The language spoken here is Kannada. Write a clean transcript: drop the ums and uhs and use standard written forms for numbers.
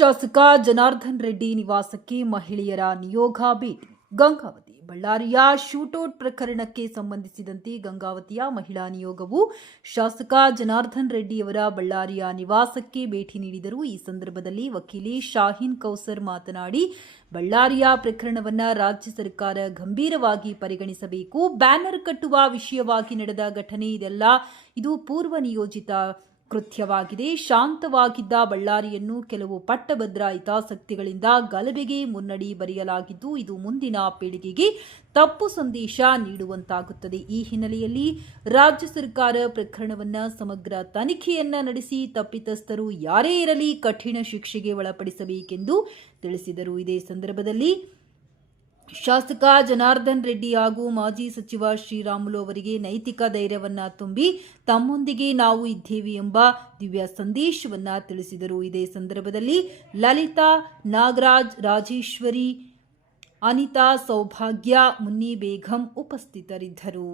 ಶಾಸಕ ಜನಾರ್ದನ್ ರೆಡ್ಡಿ ನಿವಾಸಕ್ಕೆ ಮಹಿಳೆಯರ ನಿಯೋಗ ಭೇಟಿ. ಗಂಗಾವತಿ ಬಳ್ಳಾರಿಯ ಶೂಟೌಟ್ ಪ್ರಕರಣಕ್ಕೆ ಸಂಬಂಧಿಸಿದಂತೆ ಗಂಗಾವತಿಯ ಮಹಿಳಾ ನಿಯೋಗವು ಶಾಸಕ ಜನಾರ್ದನ್ ರೆಡ್ಡಿಯವರ ಬಳ್ಳಾರಿಯ ನಿವಾಸಕ್ಕೆ ಭೇಟಿ ನೀಡಿದರು. ಈ ಸಂದರ್ಭದಲ್ಲಿ ವಕೀಲೆ ಶಾಹೀನ್ ಕೌಸರ್ ಮಾತನಾಡಿ, ಬಳ್ಳಾರಿಯ ಪ್ರಕರಣವನ್ನು ರಾಜ್ಯ ಸರ್ಕಾರ ಗಂಭೀರವಾಗಿ ಪರಿಗಣಿಸಬೇಕು. ಬ್ಯಾನರ್ ಕಟ್ಟುವ ವಿಷಯವಾಗಿ ನಡೆದ ಘಟನೆ ಇದು ಪೂರ್ವ ನಿಯೋಜಿತ ಕೃತ್ಯವಾಗಿದೆ. ಶಾಂತವಾಗಿದ್ದ ಬಳ್ಳಾರಿಯನ್ನು ಕೆಲವು ಪಟ್ಟಭದ್ರ ಹಿತಾಸಕ್ತಿಗಳಿಂದ ಗಲಭೆಗೆ ಮುನ್ನಡಿ ಬರೆಯಲಾಗಿದ್ದು, ಇದು ಮುಂದಿನ ಪೀಳಿಗೆಗೆ ತಪ್ಪು ಸಂದೇಶ ನೀಡುವಂತಾಗುತ್ತದೆ. ಈ ಹಿನ್ನೆಲೆಯಲ್ಲಿ ರಾಜ್ಯ ಸರ್ಕಾರ ಪ್ರಕರಣವನ್ನು ಸಮಗ್ರ ತನಿಖೆಯನ್ನ ನಡೆಸಿ ತಪ್ಪಿತಸ್ಥರು ಯಾರೇ ಇರಲಿ ಕಠಿಣ ಶಿಕ್ಷೆಗೆ ಒಳಪಡಿಸಬೇಕೆಂದು ತಿಳಿಸಿದರು. ಇದೇ ಸಂದರ್ಭದಲ್ಲಿ ಶಾಸಕ ಜನಾರ್ದನ್ ರೆಡ್ಡಿ ಹಾಗೂ ಮಾಜಿ ಸಚಿವ ಶ್ರೀರಾಮುಲು ಅವರಿಗೆ ನೈತಿಕ ಧೈರ್ಯವನ್ನ ತುಂಬಿ ತಮ್ಮೊಂದಿಗೆ ನಾವು ಇದ್ದೇವೆ ಎಂಬ ದಿವ್ಯ ಸಂದೇಶವನ್ನ ತಿಳಿಸಿದರು. ಇದೇ ಸಂದರ್ಭದಲ್ಲಿ ಲಲಿತಾ, ನಾಗರಾಜ್, ರಾಜೇಶ್ವರಿ, ಅನಿತಾ, ಸೌಭಾಗ್ಯ, ಮುನ್ನಿ ಬೇಗಂ ಉಪಸ್ಥಿತರಿದ್ದರು.